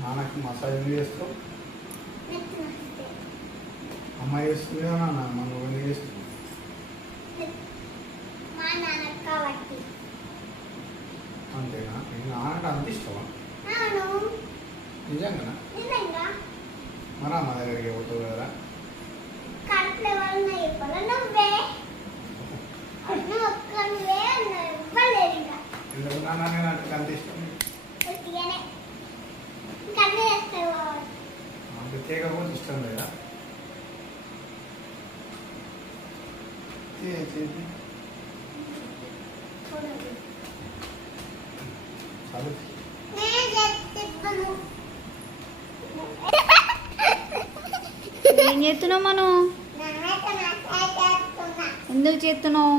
నాన్నకి మసాజ్ చేస్తావు, అమ్మాయి చేస్తుంది కదా నాన్న, మనం ఎందుకు చేస్తాం? అంతేనా? నేను నాన్న అంత ఇష్టమా? నిజంగా మరి అమ్మ దగ్గరికి పోతావు కదా? ఎందుకు నాన్న నేను అంటే అంత ఇష్టం? అంత చేయకపోతే ఇష్టం లేదా? ఏం చేస్తున్నావు మనం? ఎందుకు చేస్తున్నావు?